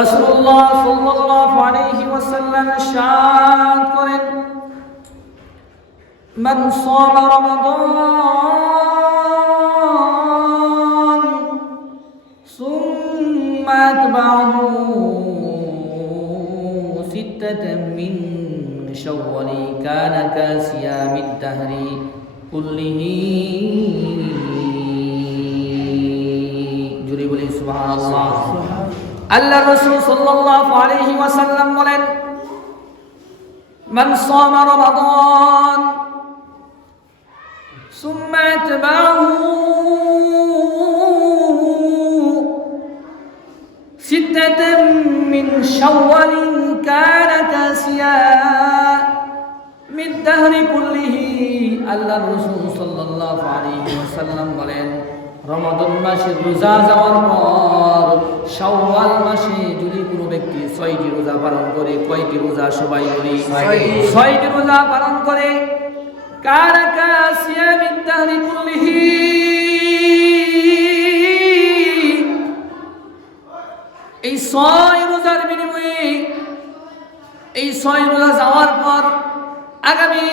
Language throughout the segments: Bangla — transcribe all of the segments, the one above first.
রাসূলুল্লাহ সাল্লাল্লাহু আলাইহি ওয়াসাল্লাম ইরশাদ করেন, মান সামা রমাদান সুম্মা আতবাহু সিত্তাতাম মিন শাওয়ালি কানা কাসিয়ামিদ দাহরি কুল্লিহি। জুরি বলি সুবহানাল্লাহ। আল্লাহ রাসূল সাল্লাল্লাহু আলাইহি ওয়াসাল্লাম বলেন, মান সামা রমাদান সুম্মা আতবাহু সিত্তাতাম মিন শাওয়ালিন কানা কাসিয়ামিদ দাহরি কুল্লিহি। আল্লাহ রাসূল সাল্লাল্লাহু আলাইহি ওয়াসাল্লাম বলেন, রমাদান মাসে রোজা যাওয়ার পর শাওয়াল মাসে যদি কোনো ব্যক্তি 6টি রোজা পালন করে, কয়টি রোজা? সবাই বলি 6টি রোজা পালন করে, কানা কাসিয়ামিদ দাহরি কুল্লিহি, এই 6 রোজার বিনিময়ে, এই 6 রোজা যাওয়ার পর আগামী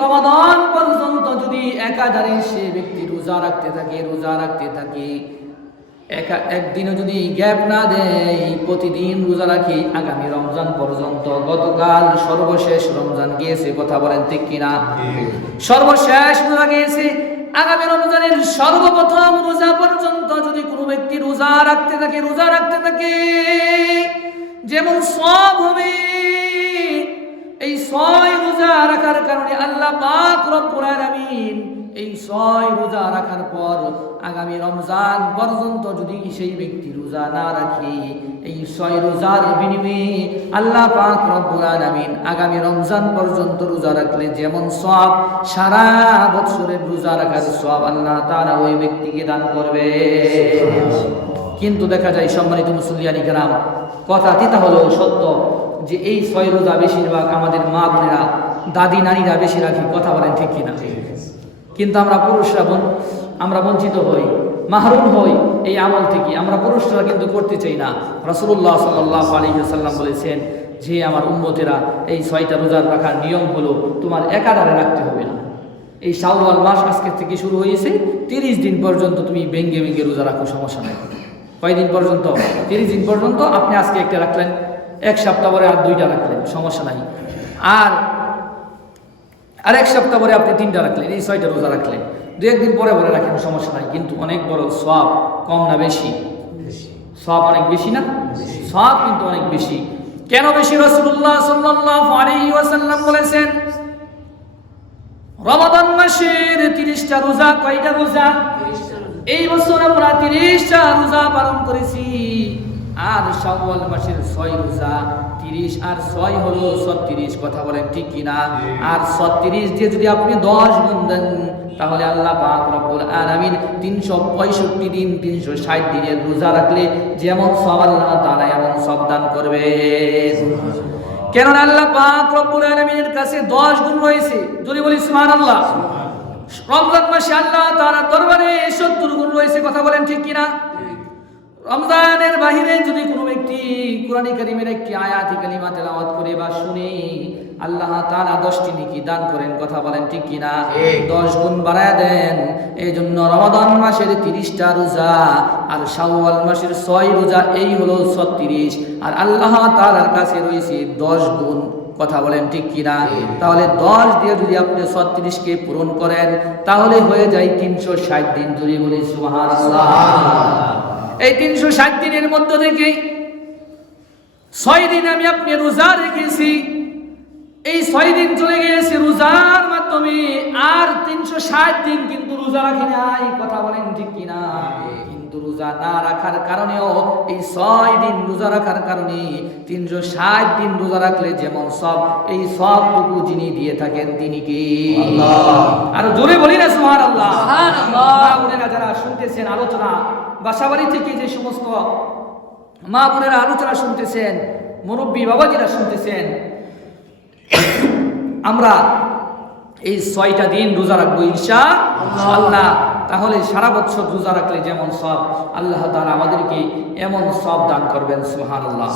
রমাদান পর্যন্ত যদি একাধারে সে ব্যক্তি রোজা রাখতে থাকে, একদিনও যদি গ্যাপ না দেয়, প্রতিদিন রোজা রাখে আগামী রমজান পর্যন্ত। গতকাল সর্বশেষ রমজান গিয়েছে, কথা বলেন ঠিক কিনা? সর্বশেষ রোজা গিয়েছে, আগামী রমজানের সর্বপ্রথম রোজা পর্যন্ত যদি কোনো ব্যক্তি রোজা রাখতে থাকে, যেমন সব হবে। এই 6 রোজা রাখার কারণে আল্লাহ পাক রব্বুল আলামিন এই 6 রোজা রাখার পর আগামী রমজান পর্যন্ত যদি সেই ব্যক্তি রোজা না রাখে, এই 6 রোজার বিনিময়ে আল্লাহ পাক রব্বুল আলামিন আগামী রমজান পর্যন্ত রোজা রাখলে যেমন সওয়াব, সারা বছরের রোজা রাখার সওয়াব আল্লাহ তাআলা ওই ব্যক্তিকে দান করবে। কিন্তু দেখা যায় সম্মানিত মুসল্লিয়ানি কেরাম, কথা তিতা হলেও সত্য যে এই 6 রোজা বেশিরভাগ আমাদের মা বোনেরা, দাদি নারীরা বেশি রাখি, কথা বলেন ঠিক কিনা? কিন্তু আমরা পুরুষরা আমরা বঞ্চিত হই, মাহরুম হই এই আমল থেকে। আমরা পুরুষরা কিন্তু করতে চাই না। রাসূলুল্লাহ সাল্লাল্লাহু আলাইহি ওয়াসাল্লাম বলেছেন যে আমার উম্মতেরা, এই 6টা রোজা রাখার নিয়ম হলো তোমার একাধারে রাখতে হবে না। এই শাওয়াল মাস আজকে থেকে শুরু হয়েছে, 30 দিন পর্যন্ত তুমি ভেঙ্গে রোজা রাখো, সমস্যা নেই। কয়দিন পর্যন্ত? 30 দিন পর্যন্ত। আপনি আজকে একটা রাখলেন, 1 সপ্তাহ পরে আর 2টা রাখলেন, সমস্যা নাই। আর 1 সপ্তাহ পরে আপনি 3টা রাখলেন, এই 6টা রোজা রাখলেন। 2-1 দিন পরে রাখেন, সমস্যা নাই। কিন্তু অনেক বড় সওয়াব, কম না বেশি? সওয়াব অনেক বেশি না? সওয়াব কিন্তু অনেক বেশি। কেন বেশি? রাসূলুল্লাহ সাল্লাল্লাহু আলাইহি ওয়াসাল্লাম বলেছেন, রমাদান মাসের 30টা রোজা। কয়টা রোজা? এই বছর আমরা 30টা রোজা পালন করেছি। আর শাওয়াল মাসের 6 রোজা, 30 আর 6 হলো 36, কথা বলেন ঠিক কিনা? আর 36 দিয়ে যদি আপনি 10 গুণ দেন, তাহলে আল্লাহ পাক রব্বুল আলামিন 365 দিন, 360 দিনের রোজা রাখলে যেমন সওয়াব আল্লাহ তাআলা এমন সওয়াব দান করবে। কেননা আল্লাহ পাক রব্বুল আলামিনের কাছে 10 গুণ রয়েছে। যদি বলি সুবহানাল্লাহ। রমজান মাসে আল্লাহ তাআলার দরবারে 70 গুণ রয়েছে, কথা বলেন ঠিক কিনা? রমজানের বাহিরে যদি কোনো ব্যক্তি কোরআন কারীমের একটি আয়াত কালিমা তেলাওয়াত করে বা শুনে, আল্লাহ তাআলা 10টি নেকি দান করেন, কথা বলেন ঠিক কিনা? 10 গুণ বাড়ায় দেন। এই জন্য রমাদান মাসের 30টা রোজা আর শাওয়াল মাসের 6 রোজা, এই হলো 36। আর আল্লাহ তাআলার কাছে রয়েছে 10 গুণ, কথা বলেন ঠিক কিনা? তাহলে 10 দিয়ে যদি আপনি 36কে পূরণ করেন, তাহলে হয়ে যায় 360 দিন। যদি বলি সুবহানাল্লাহ। এই 360 দিনের মধ্য থেকে 6 দিন আমি আপনি রোজা রেখেছি, এই 6 দিন চলে গিয়েছে রোজার মাধ্যমে। আর 360 দিন কিন্তু রোজা রাখি নাই, কথা বলেন ঠিক কিনা? কিন্তু রোজা না রাখার কারণেও, এই 6 দিন রোজা রাখার কারণে 360 দিন রোজা রাখলে যেমন সব, এই সবটুকু যিনি দিয়ে থাকেন তিনি কি? আল্লাহ। আর জোরে বলি না সুবহানাল্লাহ। মা বোনেরা যারা শুনতেছেন আলোচনা, বাসাবাড়ি থেকে যে সমস্ত মা বোনেরা আলোচনা শুনতেছেন, মুরব্বী বাবাজিরা শুনতেছেন, আমরা এই 6টা দিন রোজা রাখবো ইনশাআল্লাহ। তাহলে সারা বছর রোজা রাখলে যেমন সব, আল্লাহ তাআলা আমাদেরকে এমন সব দান করবেন। সুবহানাল্লাহ।